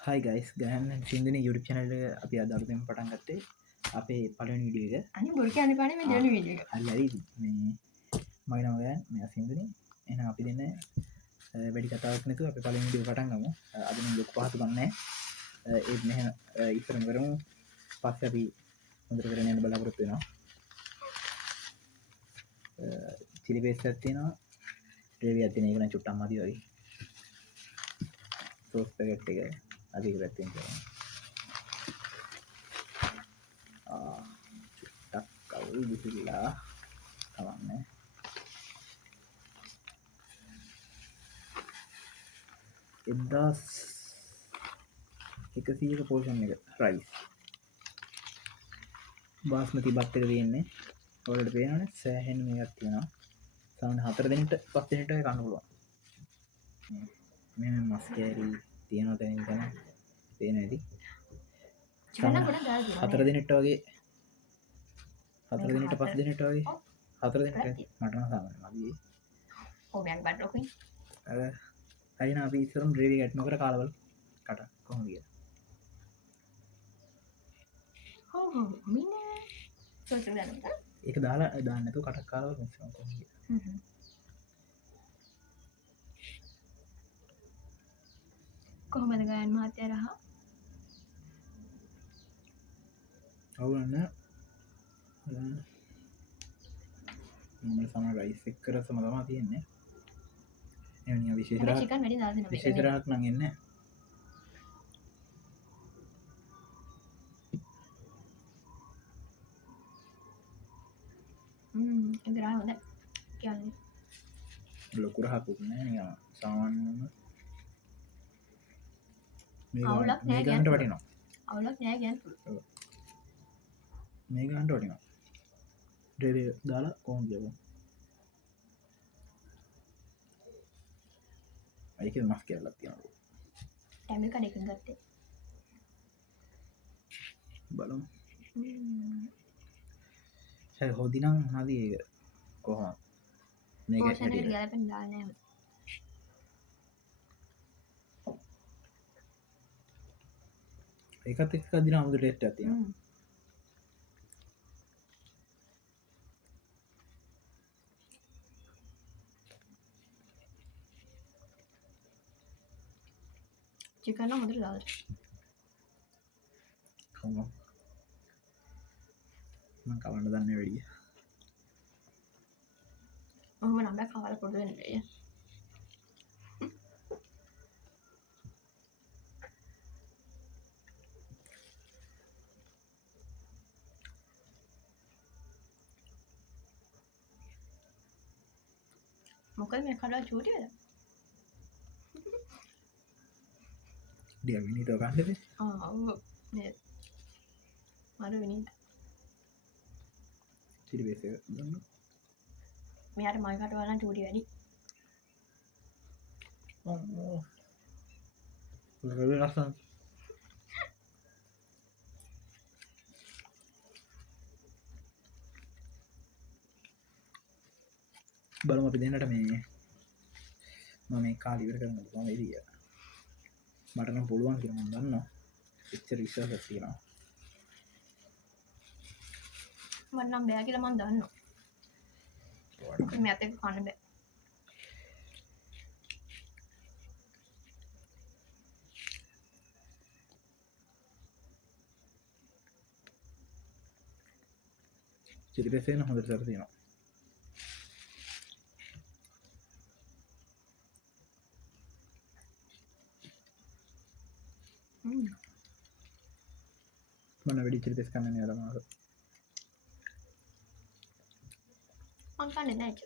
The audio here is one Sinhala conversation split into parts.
හයි ගයිස් ගහන්න සිින්දන යුඩ චනල අපි අදර්තම පටන් ගත්තේ අපේ පලන විඩිය එක අනි බොඩි අනි පන මේ ජන විඩිය හරි මයි නවගයන් මෙ සිින්දන එන අපි දෙන්න වැඩි කතාවනතු අප පලින් විඩිය පටන් ගම අද ලොක් පහතු ගන්න ඒත් මෙ ඉතරම් කරමු පස්ස අපි හොඳර කරනයට බලාපොරත්වෙනවා චිලිපේස් ඇත්තිනවා ්‍රේවි ඇතින එකන චුට්ටම් මති වගේ සෝස් පැකට් එක අධික පැත්තිෙන් කරන චුට්ටක් කවුල් විසිල්ලා තමන්න එදස් 100ක පෝෂන් එක රයිස් බාස්මති බත්තක තියෙන්නේ ඔලට පේනන සෑහෙන් මේත් තියෙනවා සවන් 4 දෙනට 5 දෙනට කන්නුලුවන් මෙ මස්කෑරී තියෙනවා තැනින් තැන පේන ඇති 4 දෙනට වගේ 4 දෙනට 5 දෙනට වගේ 4 දෙනට මටන සාමන මගේ ඕබයක් බඩ්ඩොකුයි අයින අපි ඉස්සරම් ්‍රේවි ගැට් නොකර කාලවල කට කොහොම කිය මින සෝස දනත ඒක දාලා දාන්නතු කටක් කාලව මිශ්‍රම කොහොම කිය කොහොමද ගයන් මහත්තය රහ ඔවුන්න සම රයිස් එක්කර සමගමා තියෙන්නේ එ විශේෂ චිකන් වැඩි දාන්න විශේෂරක් නගන්න ඉදරා හොඳ කියන්නේ ලොකුර හකුන්න සාමාන්‍යම අවුලක් නෑ ගන්ට වටිනවා අවුලක් නෑ ගැන් මේ ගන්ට වටිනවා ඩේ දාලා කෝන් කියව අයික මස් කියලත් තියෙනු ටැමි කඩකින් ගත්තේ බලමු හොදිනම් හදී කොහොම මේ ගලපෙන් දානෑ ඒකත් එක් දින අමුතු ටෙස්ට ඇති චිකන්න හොඳර දාට කවන්න දන්න වැඩිය ඔහම නම්බ කවල පොඩුවෙන්ටය මොකද මේ කඩා චූටියද ඩියමිනි තෝකන්නද මර විනිට සිරිබේස ගන්න මෙයාට මයිකට වලන් චූටි වැඩි ලස්සන් බලම අපි දෙන්නට මේ මම මේ කාලිවර කරන ම එදිය මටනම් පුළුවන් කිරම දන්න එච්චර විශ්වාස තියෙනවා වන්නම් බෑ කියල මන් දන්න මෙත කන්න බෑ චිරිපෙසේන හොඳට සර තියෙනවා මන වැඩි චිරිපෙස් කන්න දමාර අංකන්න නැච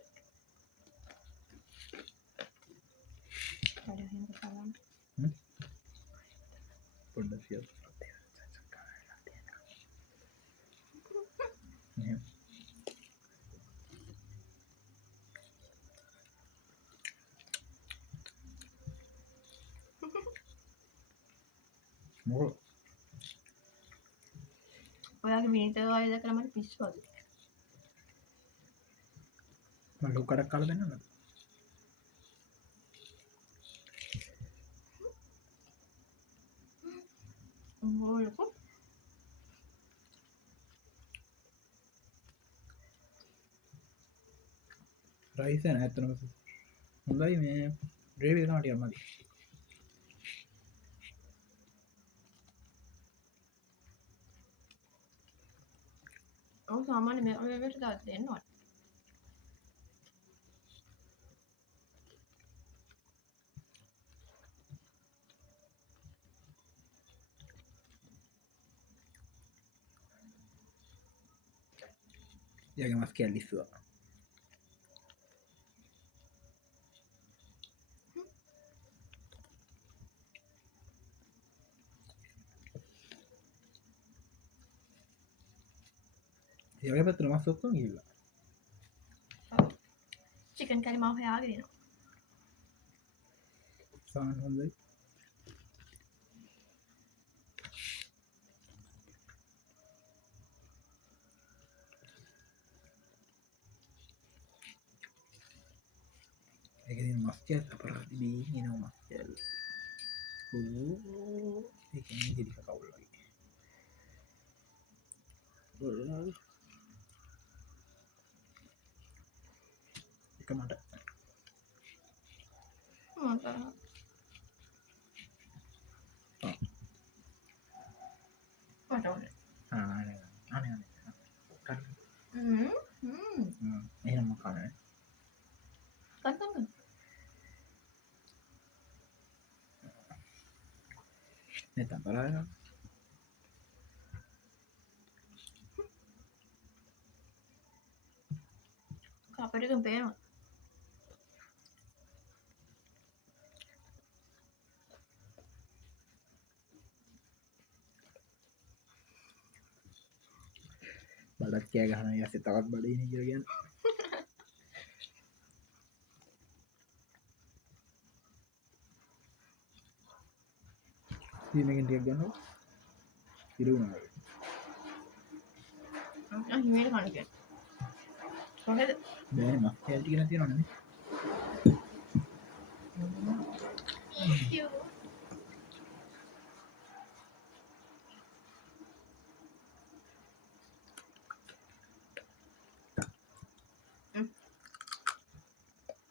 පොඩ්ඩ සිය මො ඔයාගේ විනිත වායද කරමට පිස්වද ලොකටක් කාල දෙන්නද ඕලකු රයිස ඇත්තනම හොඳයි මේ ්‍රේවි නාටිය මදි ඔවු සාමාන්‍ය මේකට ගත් දෙන්නවා යගේ මස් කැල්ලිස්වා යගේ පත්‍ර මස් ඔක්කො ගිල්ල චිකන් කැරි මව හයාගෙනවා සාන් හොඳයි එක මස්කල් අපරාධි බී නවා මස්කැල් ජෙරික කවුල්ලගේ එක මට එහම කන නැතම් බලා කපටකම් පේනවා බලත් කෑ ගහන යස තවත් බඩන කියගන්න ීමකින්ටියක් ගන්න ඉරුුණ හිමට කණක කොහෙද බෑන මස් ඇල්ටිගෙන තියෙනන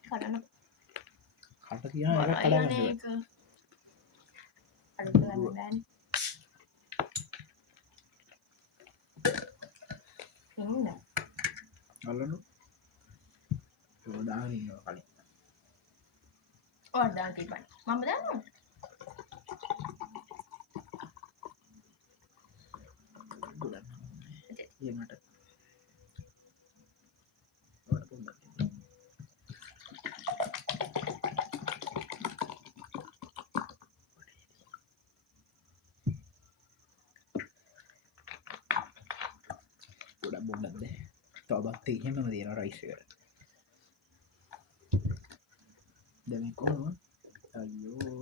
කරන්න කට කියන එක කලාගන්න අඩු කරන්න බෑන් ඉන්න අල්ලනු යෝදාගන්න කලින් ඕර්දාන් තිබයි මම දන්න ගොඩන්න මට ගොඩක් බොන්නද තවබත් එහෙමම තියෙන රයිසකට දැමකො අයෝ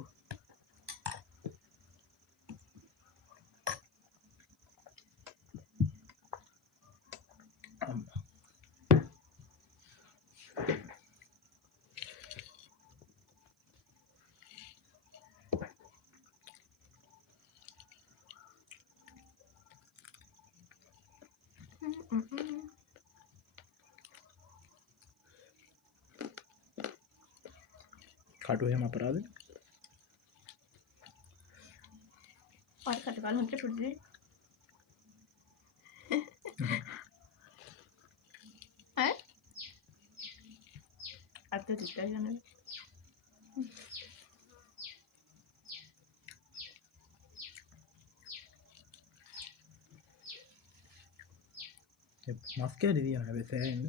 කටු එහෙම අපරාද පාට කටකාල හොට ටුඩේ අත තික ගන්න මස්කෑ දිදියන හැබැසෑන්න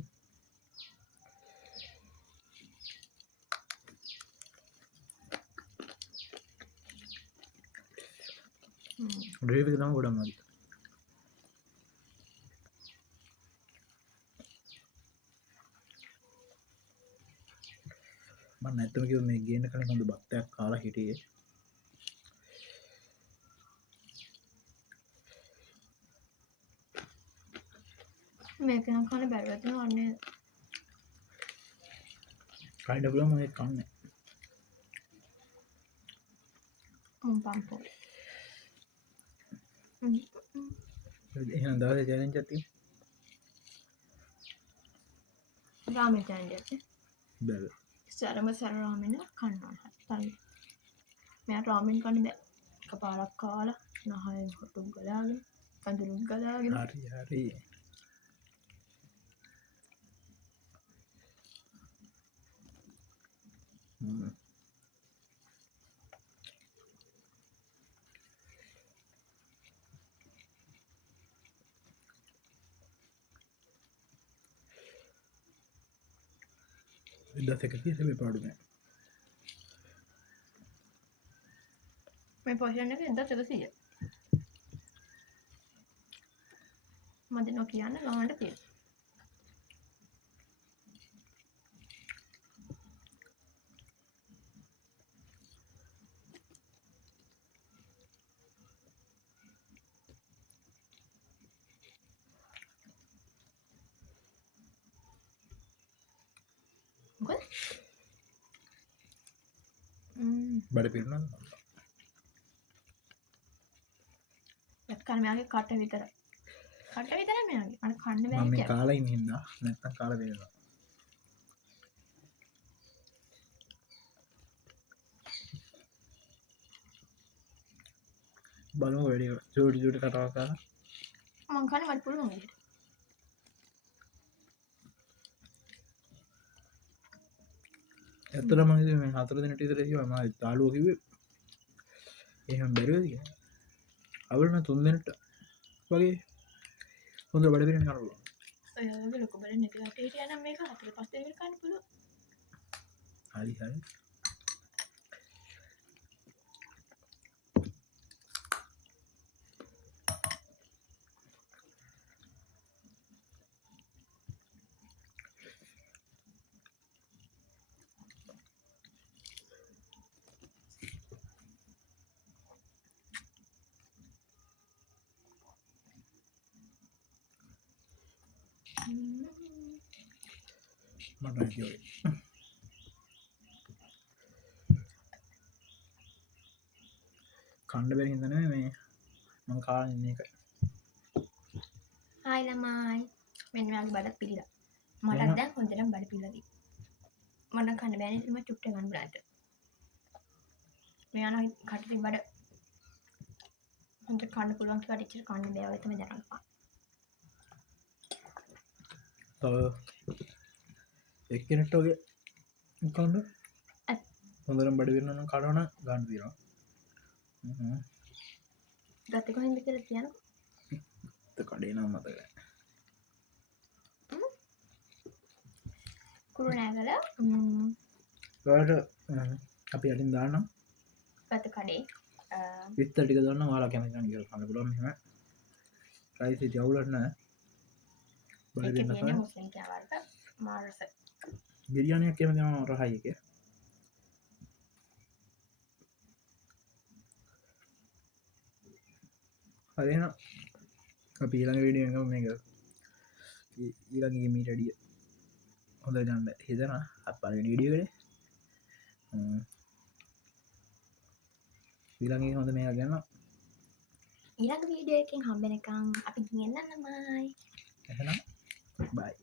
්‍රේවි තම ගොඩම් මද මන් නැත්තමකිව මේ ගේන කළ හොඳ බක්තයක් කාලා හිටියේ මේකනම් කන බැරවතින වන්නේ කයිඩබල මගේ කන්න පම්පෝ එහෙනම් දවසේ චැලෙන්ජ් එකක් තියෙනවා. රාමෙන් චැලෙන්ජ් එකක්. බැල. සරම සර රාමෙන් කන්නවා. හරි. මෙයා රාමෙන් කන්නේ බෑ. එකපාරක් කාලා නහයෙන් හොටුම් ගලාගෙන කඳුළුත් ගලාගෙන හරි. දස එක කිය පාඩුම මේ පොෂන් එක 1100. මද නොකියන්න ගමන්ට තියෙනවා. මොකද? බඩ පිරුණාද? එක්කන් මෙයාගේ කට විතර. කට විතරයි මෙයාගේ. අර කන්න බෑ මම මේ කියලා. කාලා ඉන්න හින්දා නැත්තම් කාලා වේනවා. බලමු වැඩි ජෝඩි කතාව කරලා මං කන්නේ මට පුළුවන් විදිහට. ඇත්තටම මම හිතුවේ මේ 4 දිනට විතර කිව්වා මම තාලුව කිව්වේ එහෙම බැරිවද කියලා. අවුල නම් 3 දිනට වගේ හොඳ බඩ පිරෙන කන්න පුළුවන්. ඔයගේ ලොකු බඩ නැති කට හිටියා නම් මේක 4-5 දිනකට කන්න පුළුවන්. හරි. මට කියෝයි. කණ්ඩ බැරි හින්දා නෙමෙයි මේ මම කාලා ඉන්න එක. හායි ළමයි. මෙන්න මෙයාගේ බඩත් පිළිලා. මට දැන් හොඳටම බඩ පිළිලා තියෙනවා. මට කන්න බෑනේ ඉතින් මම චුට්ට ගන්න බලන්න. මෙයා නම් කටේ බඩ හොඳට කන්න පුළුවන් කියලා ඉච්චර කන්න බෑ වගේ තමයි දැනගන්න. තව එක්කෙනෙක්ට වගේ කන්න හොඳටම බඩ පිරෙනවා නම් කනවා නම් ගන්න තියෙනවා. ගත්තේ කොහෙන්ද කියලා කියන්නකෝ. කඩේ නම් මතක නැහැ. කුරුණෑගල ඔයාලට අපි යටින් දාන්නම්. ගත්ත කඩේ විස්තර ටික දාන්න ඔයාලා කැමති නම් කියලා කන්න පුළුවන් මෙහෙම. ප්‍රයිස් එක අවුලක් නැහැ. බඩ ඒකේ පිරෙන තියෙන මුස්ලිම් කෑවල්ට මාරස. බිරියානියක් කැමති නම් රහයි එකේ. හරි එහෙනම් අපි ඊළඟ වීඩියෝ එකම මේක ඊළඟ මීට වැඩිය හොඳ ගන්න හිතනවා අපේ වීඩියෝ එකේ ඊළඟ හොඳ මේක ගන්න ඊළඟ වීඩියෝ එකෙන් හම්බෙනකම් අපි ගෙන්නන්නමයි. එහෙනම් බයි.